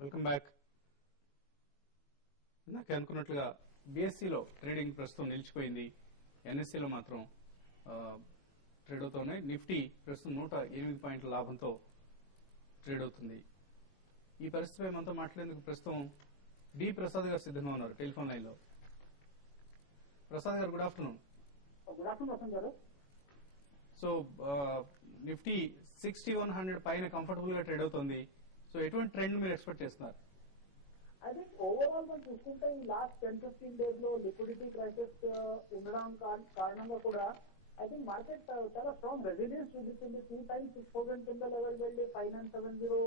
Welcome back. ఇందాక అనుకున్నట్లుగా బీఎస్సీలో trading ప్రస్తుతం నిలిచిపోయింది. ఎన్ఎస్సీలో మాత్రం ట్రేడ్ అవుతున్నాయి. నిఫ్టీ ప్రస్తుతం 108 పాయింట్ల లాభంతో ట్రేడ్ అవుతుంది. ఈ పరిస్థితిపై మనతో మాట్లాడేందుకు ప్రస్తుతం డి ప్రసాద్ గారు సిద్ధంగా ఉన్నారు టెలిఫోన్ లైన్ లో. ప్రసాద్ గారు, good afternoon. Good afternoon Vasanth గారు. సో నిఫ్టీ 6100 పైన కంఫర్టబుల్ గా ట్రేడ్ అవుతుంది. సో ఎటువంటి ట్రెండ్ మీరు ఎక్స్పెక్ట్ చేస్తున్నారు? ఐ థింక్ ఓవరాల్ గా చూసుకుంటే ఈ లాస్ట్ 10-15 డేస్ లో లిక్విడిటీ క్రైసిస్ ఉండడం కారణంగా కూడా ఐ థింక్ మార్కెట్ చాలా స్ట్రాంగ్ రెసిలియన్స్ చూపిస్తుంది. 2 times 6,000 కింద లెవెల్ వెళ్ళి 5970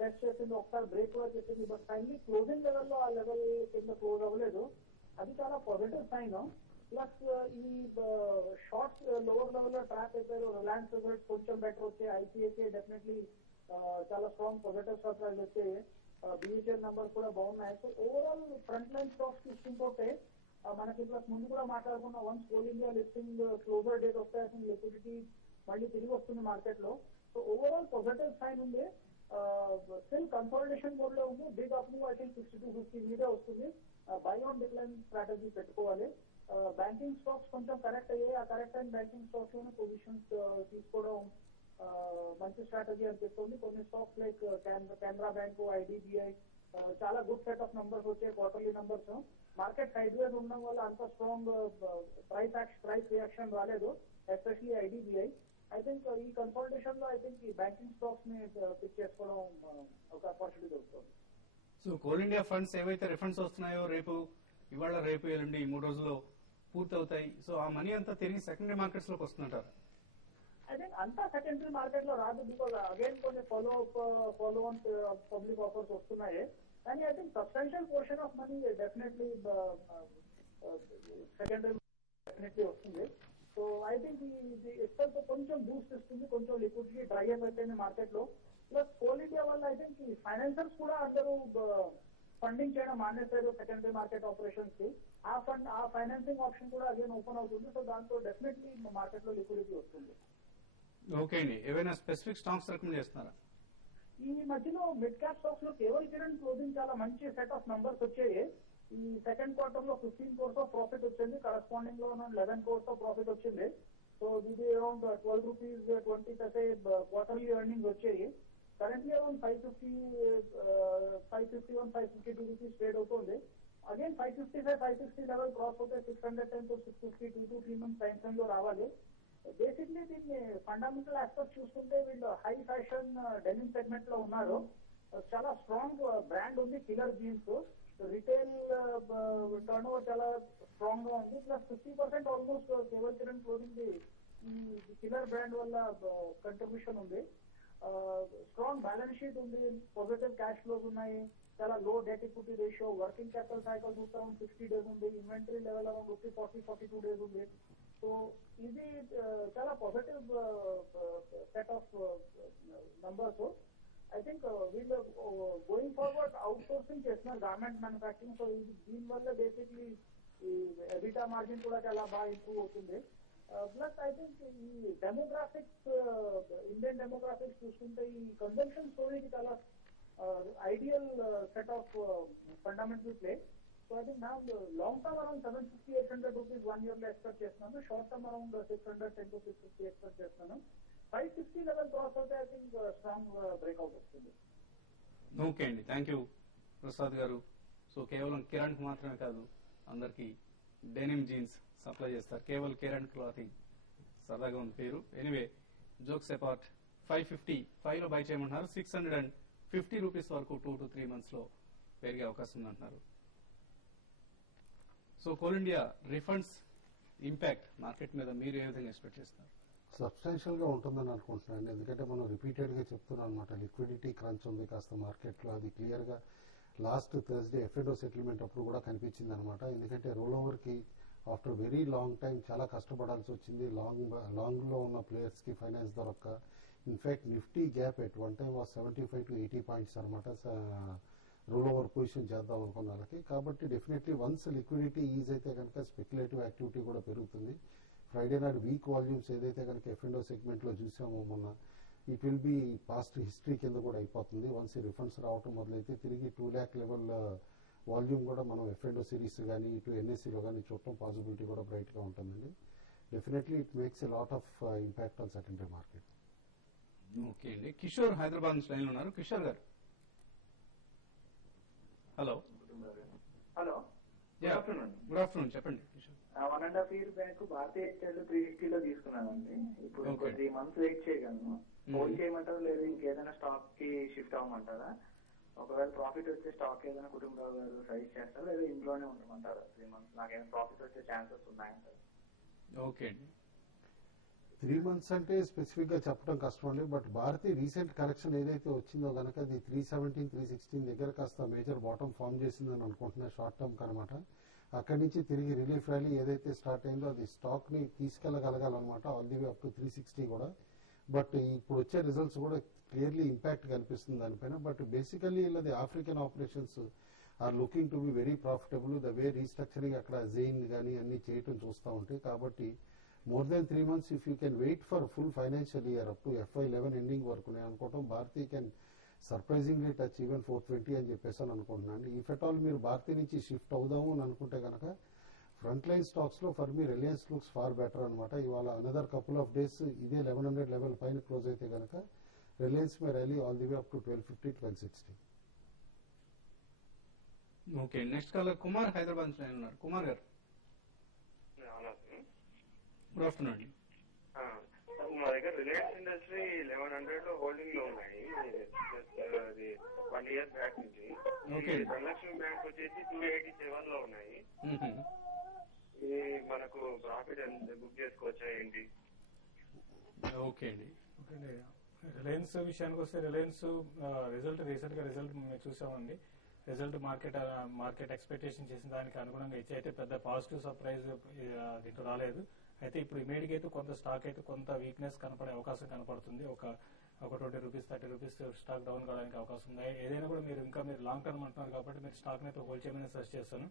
టెస్ట్ చేసింది, ఒకసారి బ్రేక్ కూడా చేసింది. బట్ ఫైనలీ క్లోజింగ్ లెవెల్ లో ఆ లెవెల్ కింద క్లోజ్ అవ్వలేదు. అది చాలా పాజిటివ్ సైన్. ప్లస్ ఈ షార్ట్స్ లోవర్ లెవెల్ లో ట్రాప్ అయిపోయారు. రిలయన్స్ రిజల్ట్స్ కొంచెం బెటర్ వచ్చాయి. ఐసిఐసిఐ డెఫినెట్లీ చాలా స్ట్రాంగ్ పాజిటివ్ సర్ప్రైజ్ వచ్చాయి. బిహెచ్ఎల్ నెంబర్స్ కూడా బాగున్నాయి. So overall front line stocks చూసుకుంటే మనకి ప్లస్ ముందు కూడా మాట్లాడుకున్న once Coal India listing closure date వస్తే లిక్విడిటీ మళ్ళీ తిరిగి వస్తుంది మార్కెట్ లో. సో ఓవరాల్ పాజిటివ్ సైన్ ఉంది. స్టిల్ కన్సాలిడేషన్ మోడ్ లో ఉంది. బిగ్ అప్మూవ్ ఐ థింక్ 6250 మీదే వస్తుంది. బై ఆన్ డిక్లైన్ స్ట్రాటజీ పెట్టుకోవాలి. బ్యాంకింగ్ స్టాక్స్ కొంచెం కరెక్ట్ అయ్యాయి. ఆ కరెక్ట్ అయిన బ్యాంకింగ్ స్టాక్స్ లోనే పొజిషన్స్ తీసుకోవడం మంచి స్ట్రాటజీ అనిపిస్తుంది. కొన్ని stocks like Canara bank, IDBI చాలా గుడ్ సెట్ ఆఫ్ నంబర్స్ వచ్చాయి. Quarterly numbers. మార్కెట్ సైడ్ వేస్ ఉండడం వల్ల అంత స్ట్రాంగ్ ప్రైస్ రియాక్షన్ రాలేదు, ఎస్పెషలీ ఐడిబిఐ. ఐ థింక్ ఈ కన్సల్టేషన్ లో ఐ థింక్ ఈ బ్యాంకింగ్ స్టాక్స్ ని పిక్ చేసుకోవడం ఒక ఆపర్చునిటీ దొరుకుతుంది. సో కోల్ ఇండియా ఫండ్స్ ఏవైతే రిఫండ్స్ వస్తున్నాయో ఇవాళ రేపు ఎల్లుండి 3 రోజుల్లో పూర్తి అవుతాయి. సో ఆ మనీ అంతా తిరిగి సెకండరీ మార్కెట్స్ లోకి వస్తుంటారు. ఐ థింక్ అంతా సెకండరీ మార్కెట్ లో రాదు. బికాజ్ అగైన్ కొన్ని ఫాలో ఆన్ పబ్లిక్ ఆఫర్స్ వస్తున్నాయి. కానీ I think substantial portion of money definitely secondary definitely వస్తుంది. సో ఐ థింక్ ఇది ఎక్స్పెక్ట్ కొంచెం బూస్ట్ ఇస్తుంది. కొంచెం లిక్విడిటీ డ్రై అయిపోయింది మార్కెట్ లో. ప్లస్ కోల్ ఇండియా వల్ల ఐ థింక్ ఈ ఫైనాన్సర్స్ కూడా అందరూ ఫండింగ్ చేయడం మానేశారు సెకండరీ మార్కెట్ ఆపరేషన్స్ కి. ఆ ఫైనాన్సింగ్ ఆప్షన్ కూడా అగైన్ ఓపెన్ అవుతుంది. సో దాంతో డెఫినెట్లీ మార్కెట్ లో లిక్విడిటీ వస్తుంది. ఓకే అండి, ఏవైనా స్పెసిఫిక్ స్టాక్స్ రికమెండ్ చేస్తున్నారా? ఈ మధ్యలో మిడ్ క్యాప్ స్టాక్స్ లో కేవల్ కిరణ్ క్లోజింగ్ చాలా మంచి సెట్ ఆఫ్ నంబర్స్ వచ్చాయి. ఈ సెకండ్ క్వార్టర్ లో 15 crores ఆఫ్ ప్రాఫిట్ వచ్చింది. కరస్పాండింగ్ లో 11 crores ఆఫ్ ప్రాఫిట్ వచ్చింది. సో ఇది అరౌండ్ 12 rupees 20 క్వార్టర్లీ ఎర్నింగ్స్ వచ్చాయి. కరెంట్లీ అరౌండ్ 551-552 రూపీస్ ట్రేడ్ అవుతుంది. అగైన్ 555-560 లెవెల్ క్రాస్ అవుతే 610 to 650 2 to 3 months time frame లో రావాలి. బేసిక్లీ దీన్ని ఫండమెంటల్ ఆస్పెక్ట్ చూసుకుంటే వీళ్ళు హై ఫ్యాషన్ డెనిమ్ సెగ్మెంట్ లో ఉన్నారు. చాలా స్ట్రాంగ్ బ్రాండ్ ఉంది killer jeans. Retail turn over చాలా స్ట్రాంగ్ గా ఉంది. Plus 50% almost Keval Kiran closing ఈ కిలర్ బ్రాండ్ వల్ల కంట్రిబ్యూషన్ ఉంది. స్ట్రాంగ్ బ్యాలెన్స్ షీట్ ఉంది. పాజిటివ్ క్యాష్ ఫ్లోస్ ఉన్నాయి. చాలా లో debt equity ratio. Working capital cycle చూస్తే అరౌండ్ 60 days ఉంది. ఇన్వెంటరీ లెవెల్ అరౌండ్ 40-42 days ఉంది. సో ఇది చాలా positive set of numbers. I think వీళ్ళు గోయింగ్ ఫార్వర్డ్ అవుట్ సోర్సింగ్ చేస్తున్నారు గార్మెంట్ మ్యానుఫాక్చరింగ్. సో దీనివల్ల బేసిక్లీ ఈ ఎబిటా మార్జిన్ కూడా చాలా బాగా ఇంప్రూవ్ అవుతుంది. ప్లస్ ఐ థింక్ ఈ డెమోగ్రాఫిక్స్ ఇండియన్ డెమోగ్రాఫిక్స్ చూసుకుంటే ఈ కన్జంప్షన్ స్టోరీకి చాలా ideal set of fundamental play. So I think నా long term around 750-800 rupees 1 year లో ఎక్స్పెక్ట్ చేస్తున్నాను. షార్ట్ టర్మ్ అరౌండ్ 610-650 ఎక్స్పెక్ట్ చేస్తున్నాను. 560 లెవెల్ క్రాస్ అయితే ఐ థింక్ స్ట్రాంగ్ బ్రేక్అవుట్ వస్తుంది. ఓకే అండి, థ్యాంక్ యూ ప్రసాద్ గారు. సో కేవలం కిరణ్ కి మాత్రమే కాదు, అందరికి డెనిమ్ జీన్స్ సప్లై చేస్తారు. కేవలం కిరణ్ క్లాతింగ్, సరదాగా ఉంది పేరు. ఎనీవే, జోక్స్ అపార్ట్, 555 లో బై చేయమంటున్నారు. 650 రూపీస్ వరకు 2 to 3 months లో పెరిగే అవకాశం ఉందంటున్నారు. So coal India refunds impact market మీద మీరు ఏ విధంగా ఎక్స్పెక్ట్ చేస్తున్నారు? సబ్స్టాన్షియల్ గా ఉంటుందని అనుకుంటున్నాను. ఎందుకంటే మనం రిపీటెడ్ గా చెప్తున్నాం అనమాట, లిక్విడిటీ క్రంచ్ ఉంది కాస్త మార్కెట్ లో. అది క్లియర్ గా లాస్ట్ థర్స్డే ఎఫ్ఎడో సెటిల్మెంట్ అప్పుడు కూడా కనిపించింది అనమాట. ఎందుకంటే రోల్ ఓవర్ కి ఆఫ్టర్ వెరీ లాంగ్ టైం చాలా కష్టపడాల్సి వచ్చింది. లాంగ్ లో ఉన్న ప్లేయర్స్ కి ఫైనాన్స్ దొరక్క. In fact Nifty gap at one time was 75 to 80 points అనమాట రోల్ ఓవర్ పొజిషన్ చేద్దాం అనుకున్న వాళ్ళకి. కాబట్టి డెఫినెట్లీ వన్స్ లిక్విడిటీ ఈజ్ అయితే కనుక స్పెక్యులేటివ్ యాక్టివిటీ కూడా పెరుగుతుంది. ఫ్రైడే నాడు వీక్ వాల్యూమ్స్ ఏదైతే కనుక ఎఫ్ఎండో సెగ్మెంట్ లో చూసామో మొన్న it will be past history కింద కూడా అయిపోతుంది. వన్స్ ఈ రిఫండ్స్ రావటం మొదలైతే తిరిగి 2 lakh లెవెల్ వాల్యూమ్ కూడా మనం ఎఫ్ఎండో సిరీస్ కానీ ఇటు ఎన్ఎస్సీలో కానీ చూడటం పాసిబిలిటీ కూడా బ్రైట్గా ఉంటుందండి. Definitely it makes a lot of impact on secondary market. Okay అండి. కిషోర్ హైదరాబాద్ నుంచి లైన్లో ఉన్నారు. కిషోర్ గారు, హలో. హలో, గుడ్ ఆఫ్టర్నూన్, చెప్పండి కిషోర్. 1.5 year బ్యాక్ భారతీయ ఎయిర్టెల్ 350 లో తీసుకున్నానండి. ఇప్పుడు ఇంకో 3 months వెయిట్ చేయగలను. హోల్డ్ చేయమంటారా లేదా ఇంకేదైనా స్టాక్ కి షిఫ్ట్ అవ్వమంటారా? ఒకవేళ ప్రాఫిట్ వచ్చే స్టాక్ ఏదైనా కుటుంబరావు గారు సజెస్ట్ చేస్తారా లేదా ఇంట్లోనే ఉండమంటారా? 3 months నాకేమైనా ప్రాఫిట్ వచ్చే ఛాన్సెస్ ఉన్నాయంటారా? ఓకే అండి. 3 months అంటే స్పెసిఫిక్ గా చెప్పడం కష్టం అండి. బట్ భారతీయ రీసెంట్ కరెక్షన్ ఏదైతే వచ్చిందో కనుక అది 317, 316 దగ్గర కాస్త మేజర్ బాటమ్ ఫామ్ చేసిందని అనుకుంటున్నా షార్ట్ టర్మ్ కనమాట. అక్కడి నుంచి తిరిగి రిలీఫ్ ర్యాలీ ఏదైతే స్టార్ట్ అయిందో అది స్టాక్ ని తీసుకెళ్లగలగాలన్నమాట, all the way up to 360 కూడా. బట్ ఇప్పుడు వచ్చే రిజల్ట్స్ కూడా క్లియర్లీ ఇంపాక్ట్ కనిపిస్తుంది దానిపైన. బట్ బేసికల్లీ ఇలాది African operations are looking to be very profitable. The way restructuring అక్కడ జైన్ కానీ అన్ని చేయటం చూస్తూ ఉంటాయి. కాబట్టి more than 3 months if you can wait for full financial year up to FY11 ending వరకు నేను అనుకోవటం Bharti can surprisingly touch even 420 అని చెప్పేసి అని అనుకుంటున్నాను. ఇఫ్ ఎట్ ఆల్ మీరు భారతీ నుంచి షిఫ్ట్ అవుదాము అని అనుకుంటే కనుక ఫ్రంట్ లైన్ స్టాక్స్ లో for me Reliance looks far better అనమాట. ఇవాళ అనదర్ కపుల్ ఆఫ్ డేస్ ఇదే 1100 లెవెల్ పైన క్లోజ్ అయితే కనుక Reliance may rally all the way up to 1250, 1260. Okay, next caller Kumar Hyderabad నుంచి లైన్ ఉన్నారు. కుమార్ గారు, గుడ్ ఆఫ్టర్నూన్ అండి. మా దగ్గర రిలయన్స్ ఇండస్ట్రీ 1100 హోల్డింగ్ లో ఉన్నాయి. అది 1 year బ్యాక్ నుంచి. ధనలక్ష్మి బ్యాంక్ వచ్చేసి 287 లో ఉన్నాయి. ఇది మనకు ప్రాఫిట్ బుక్ చేసుకోవచ్చా ఏంటి? ఓకే అండి. రిలయన్స్ విషయానికి వస్తే రిలయన్స్ రీసెంట్ గా రిజల్ట్ మేము చూసామండి. రిజల్ట్ మార్కెట్ ఎక్స్పెక్టేషన్ చేసిన దానికి అనుగుణంగా ఇచ్చి అయితే పెద్ద పాజిటివ్ సర్ప్రైజ్ దీంట్లో రాలేదు. అయితే ఇప్పుడు ఇమీడియట్ అయితే కొంత స్టాక్ అయితే కొంత వీక్నెస్ కనపడే అవకాశం కనపడుతుంది. ఒక 20 రూపీస్ 30 రూపీస్ స్టాక్ డౌన్ కావడానికి అవకాశం ఉంది. ఏదైనా కూడా మీరు లాంగ్ టర్మ్ అంటున్నారు కాబట్టి మీరు స్టాక్ అయితే హోల్డ్ చేయమని సజెస్ట్ చేస్తాను.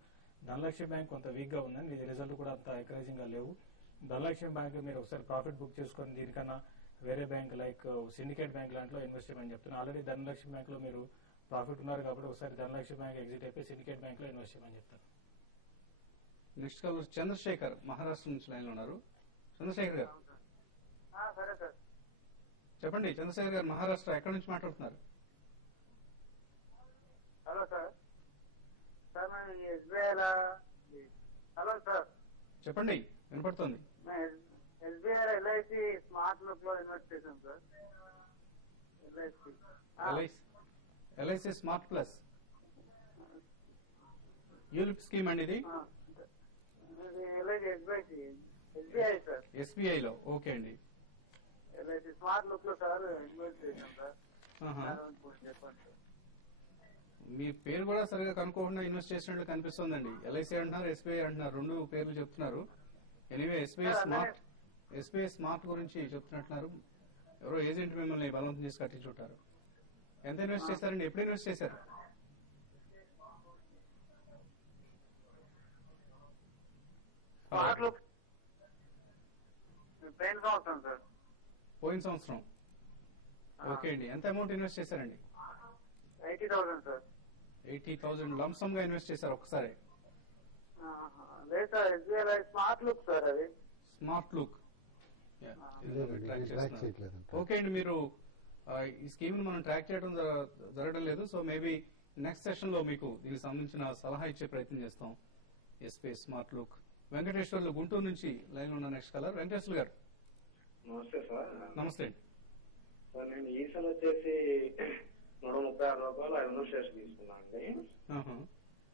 ధనలక్ష్మి బ్యాంక్ కొంత వీక్ గా ఉందండి. ఇది రిజల్ట్ కూడా అంత ఎంకరేజింగ్ గా లేవు. ధనలక్ష్మి బ్యాంక్ మీరు ఒకసారి ప్రాఫిట్ బుక్ చేసుకొని దీనికన్నా వేరే బ్యాంక్ లైక్ సిండికేట్ బ్యాంక్ లాంటిలో ఇన్వెస్ట్ చేయమని చెప్తున్నాను. ఆల్రెడీ ధనలక్ష్మి బ్యాంక్ లో మీరు ప్రాఫిట్ ఉన్నారు కాబట్టి ఒకసారి ధనలక్ష్మి బ్యాంక్ ఎగ్జిట్ అయిపోయి సిండికేట్ బ్యాంక్ లో ఇన్వెస్ట్ చేయమని చెప్తాను. నెక్స్ట్ కాలర్ చంద్రశేఖర్ మహారాష్ట్ర నుంచి లైన్ లో ఉన్నారు. చంద్రశేఖర్ గారు, సరే సార్. చెప్పండి. చంద్రశేఖర్ గారు, మహారాష్ట్ర ఎక్కడి నుంచి మాట్లాడుతున్నారు? Hello sir. సార్ నేను SBI హలో సార్, చెప్పండి, వినపడుతుంది. SBI LIC స్మార్ట్ లుక్ లో ఇన్వెస్ట్ చేశాను sir. LIC smart plus ULIP scheme అండి ఇది. SBI sir. SBI లో. ఓకే అండి. LIC స్మార్ట్ లుక్ లో సార్ ఇన్వెస్ట్ చేశాను సార్. చెప్పండి సార్. మీ పేరు కూడా సరిగా కనుక్కోకుండా ఇన్వెస్ట్ చేసినట్టు కనిపిస్తుందండి. LIC అంటున్నారు, SBI అంటున్నారు, రెండు పేర్లు చెప్తున్నారు. ఎనీవే SBI స్మార్ట్ గురించి చెప్తున్నట్టున్నారు. ఎవరో ఏజెంట్ మిమ్మల్ని బలవంతం చేసి కట్టించుంటారు. ఎంత ఇన్వెస్ట్ చేశారండి? ఎప్పుడు ఇన్వెస్ట్ చేశారు? పోయిన సంవత్సరం. ఓకే అండి. ఎంత అమౌంట్ ఇన్వెస్ట్ చేశారండి? 80,000 సార్. 80,000 లంసమ్ గా ఇన్వెస్ట్ చేశారు ఒకసారి? లేదు sir, SBI smart look sir. అది స్మార్ట్ లుక్. ఓకే అండి. మీరు ఈ స్కీమ్ మనం ట్రాక్ చేయడం జరగడం లేదు. సో మేబీ నెక్స్ట్ సెషన్ లో మీకు దీనికి సంబంధించిన సలహా ఇచ్చే ప్రయత్నం చేస్తాం. SBI smart look. Venkateswarlu Guntur నుంచి లైన్ ఉన్న నెక్స్ట్ కాలర్. వెంకటేశ్వర్లు గారు, నమస్తే సార్. నమస్తే అండి. సార్ నేను ఈసారి వచ్చేసి 136 రూపాయలు 500 shares తీసుకున్నాను అండి.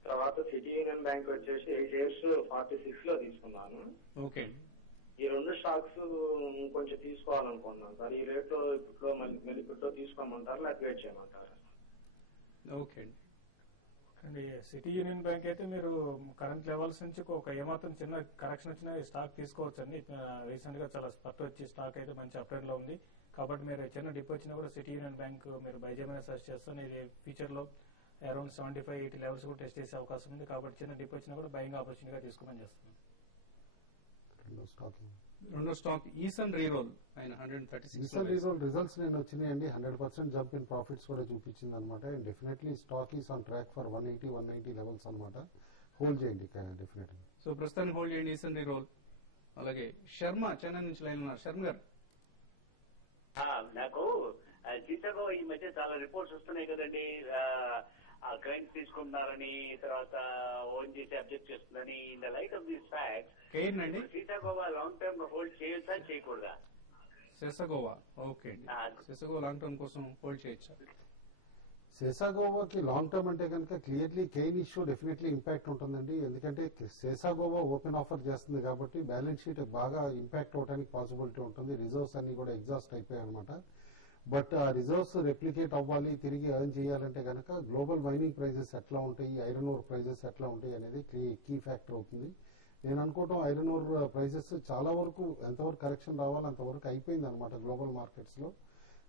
తర్వాత సిటీ యూనియన్ బ్యాంక్ వచ్చేసి 8 years 46 లో తీసుకున్నాను. ఓకే. ఈ రెండు స్టాక్స్ కొంచెం తీసుకోవాలనుకున్నాను సార్. ఈ రేట్ లో ఇప్పట్లో మళ్ళీ ఇప్పట్లో తీసుకోమంటారా లేకపోతే వెయిట్ చేయమంటారా? ఓకే అండి. సిటీ యూనియన్ బ్యాంక్ అయితే మీరు కరెంట్ లెవెల్స్ నుంచి ఒక ఏమాత్రం చిన్న కరెక్షన్ వచ్చినా ఈ స్టాక్ తీసుకోవచ్చు అండి. రీసెంట్ గా చాలా స్పర్ట్ వచ్చి స్టాక్ అయితే మంచి అప్ ట్రెండ్ లో ఉంది. కాబట్టి మీరు చిన్న డిప్ వచ్చినా కూడా సిటీ యూనియన్ బ్యాంక్ మీరు బై చేయమని సజెస్ట్ చేస్తాను. ఇది ఫ్యూచర్ లో అరౌండ్ 75-80 లెవెల్స్ కూడా టెస్ట్ చేసే అవకాశం ఉంది. కాబట్టి చిన్న డిప్ వచ్చినా కూడా బయింగ్ ఆపర్చునిటీగా తీసుకోమని చేస్తున్నాను. రెండో స్టాక్ ఈసన్ రీరోల్ ఆయన 136 ఈసన్ రీరోల్ రిజల్ట్స్ నేను వచ్చినాయండి. 100% జంప్ ఇన్ ప్రాఫిట్స్ కూడా చూపించింది అనమాట. And definitely stock is on track for 180 levels అనమాట. హోల్డ్ చేయండి డెఫినెట్లీ. సో ప్రస్తుతానికి హోల్డ్ చేయండి ఈసన్ రీరోల్. అలాగే శర్మ చెన్నై నుంచి లైన్ ఉన్నారు. శర్మ గారు నాకు సీసాగో ఈ మధ్య చాలా రిపోర్ట్స్ వస్తున్నాయి కదండి. క్లయింట్స్ తీసుకుంటున్నారని, తర్వాత ఓన్ చేసి అబ్జెక్ట్ చేస్తుందని. In the light of these facts Sesa Goa long term hold చేయొచ్చా చేయకూడదా? సెసగోవా ఓకే అండి. సెసగోవా లాంగ్ టర్మ్ కోసం హోల్డ్ చేయొచ్చా? సెసాగోవాకి లాంగ్ టర్మ్ అంటే కనుక clearly Cairn issue definitely impact ఉంటుందండి. ఎందుకంటే సెసాగోవా ఓపెన్ ఆఫర్ చేస్తుంది కాబట్టి బ్యాలెన్స్ షీట్ బాగా ఇంపాక్ట్ అవడానికి పాసిబిలిటీ ఉంటుంది. రిజర్వ్స్ అన్ని కూడా ఎగ్జాస్ట్ అయిపోయాయి అనమాట. బట్ ఆ రిజర్వ్స్ రెప్లికేట్ అవ్వాలి, తిరిగి ఎర్న్ చేయాలంటే కనుక గ్లోబల్ మైనింగ్ ప్రైజెస్ ఎట్లా ఉంటాయి, ఐరన్ ఓర్ ప్రైజెస్ ఎట్లా ఉంటాయి అనేది కీ ఫ్యాక్టర్ అవుతుంది. నేను అనుకోవటం ఐరన్ ఓర్ ప్రైజెస్ చాలా వరకు ఎంతవరకు కరెక్షన్ రావాలో అంతవరకు అయిపోయింది అనమాట. గ్లోబల్ మార్కెట్స్ లో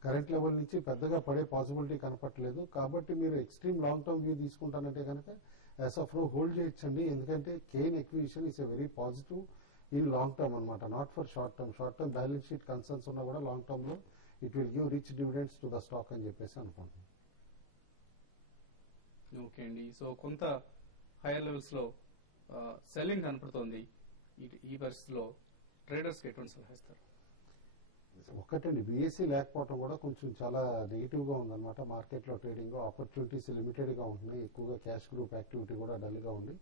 కరెంట్ లెవెల్ నుంచి పెద్దగా పడే పాసిబిలిటీ కనపట్లేదు. కాబట్టి మీరు ఎక్స్ట్రీమ్ లాంగ్ టర్మ్ వ్యూ తీసుకుంటానంటే కనుక యాజ్ ఆఫ్ నో హోల్డ్ చేయొచ్చండి. ఎందుకంటే Cairn acquisition is a very positive in long term అనమాట, not for short term. Short term balance sheet concerns ఉన్నా కూడా లాంగ్ టర్మ్ లో it will give rich dividends to the stock అని చెప్పేసి అనుకుంటున్నాను. Okay అండి. సో కొంత హైయర్ లెవెల్స్ లో సెల్లింగ్ కనపడుతోంది. ఈ పరిస్థితిలో ట్రేడర్స్ కి ఎటువంటి సలహా ఇస్తారు? ఒకటండి, బీఎస్సీ లేకపోవడం కూడా కొంచెం చాలా నెగిటివ్ గా ఉందన్నమాట. మార్కెట్ లో ట్రేడింగ్ ఆపర్చునిటీస్ లిమిటెడ్ గా ఉంటున్నాయి. ఎక్కువగా క్యాష్ గ్రూప్ యాక్టివిటీ కూడా డల్ గా ఉంది.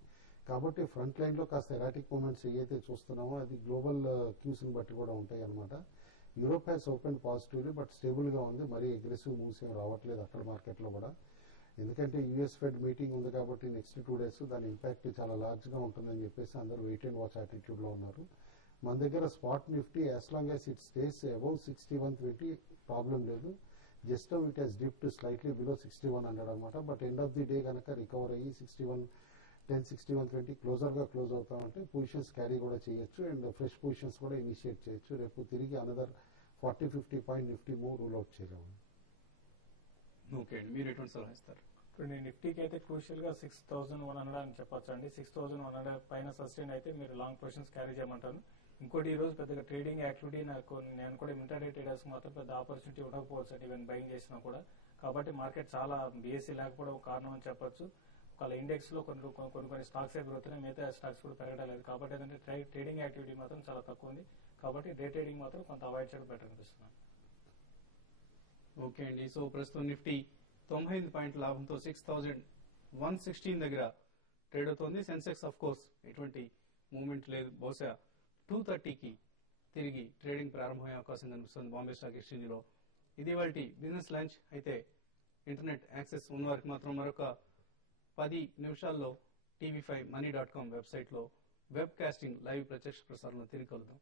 కాబట్టి ఫ్రంట్ లైన్ లో కాస్త ఎరాటిక్ మూమెంట్స్ ఏదైతే చూస్తున్నామో అది గ్లోబల్ క్యూస్ ని బట్టి కూడా ఉంటాయి అనమాట. Europe has open positively but stable గా ఉంది. మరీ అగ్రెసివ్ మూవ్స్ ఏం రావట్లేదు అక్కడ మార్కెట్ లో కూడా. ఎందుకంటే యూఎస్ ఫెడ్ మీటింగ్ ఉంది కాబట్టి నెక్స్ట్ 2 days దాని ఇంపాక్ట్ చాలా లార్జ్ గా ఉంటుందని చెప్పేసి అందరూ వెయిట్ అండ్ వాచ్ యాటిట్యూడ్ లో ఉన్నారు. మన దగ్గర spot Nifty as long as it stays above 6120 problem లేదు. Just it has dipped slightly below 6100 అనమాట. But end of the day కనుక రికవర్ అయ్యి 6110 6120 క్లోజర్ గా క్లోజ్ అవుతామంటే పొజిషన్స్ క్యారీ కూడా చేయొచ్చు అండ్ ఫ్రెష్ పొజిషన్స్ కూడా ఇనిషియేట్ చేయొచ్చు. రేపు తిరిగి another 40-50 point Nifty move rule out చేయలేము. ఓకే అండి, మీరు ఎటువంటి సలహా ఇస్తారు? ఇప్పుడు నిఫ్టీకి అయితే క్రూషియల్ గా 6100 అని చెప్పొచ్చు అండి. 6100 పైన సస్టైన్ అయితే మీరు లాంగ్ పొజిషన్స్ క్యారీ చేయమంటాను. ఇంకోటి ఈ రోజు పెద్దగా ట్రేడింగ్ యాక్టివిటీ నేను కూడా ఇంటర్డే ట్రేడర్స్ మాత్రం పెద్ద ఆపర్చునిటీ ఉండకపోవచ్చు అండి ఈవెన్ బయింగ్ చేసినా కూడా. కాబట్టి మార్కెట్ చాలా బీఎస్సీ లేకపోవడం కారణం అని చెప్పొచ్చు. ఒకవేళ ఇండెక్స్ లో కొన్ని స్టాక్స్ పెరుగుతున్నాయి, మిగతా స్టాక్స్ కూడా పెరగడం లేదు. కాబట్టి ఏంటంటే ట్రేడింగ్ యాక్టివిటీ మాత్రం చాలా తక్కువ ఉంది. కాబట్టి డే ట్రేడింగ్ మాత్రం కొంత అవాయిడ్ చేయడం బెటర్ అనిపిస్తుంది. ఓకే అండి. సో ప్రస్తుతం నిఫ్టీ 98 పాయింట్ల లాభంతో 6116 దగ్గర ట్రేడ్ అవుతోంది. సెన్సెక్స్ ఆఫ్ కోర్స్ ఎటువంటి మూవ్మెంట్ లేదు. బహుశా 230కి తిరిగి ట్రేడింగ్ ప్రారంభమయ్యే అవకాశం కనిపిస్తుంది బాంబే స్టాక్ ఎక్స్చేంజ్ లో. ఇది వాటి బిజినెస్ లంచ్. అయితే ఇంటర్నెట్ యాక్సెస్ ఉన్న వారికి మాత్రం మరొక 10 నిమిషాల్లో tv5money.com వెబ్సైట్ లో వెబ్ కాస్టింగ్ లైవ్ ప్రత్యక్ష ప్రసారంలో తిరిగి కలుద్దాం.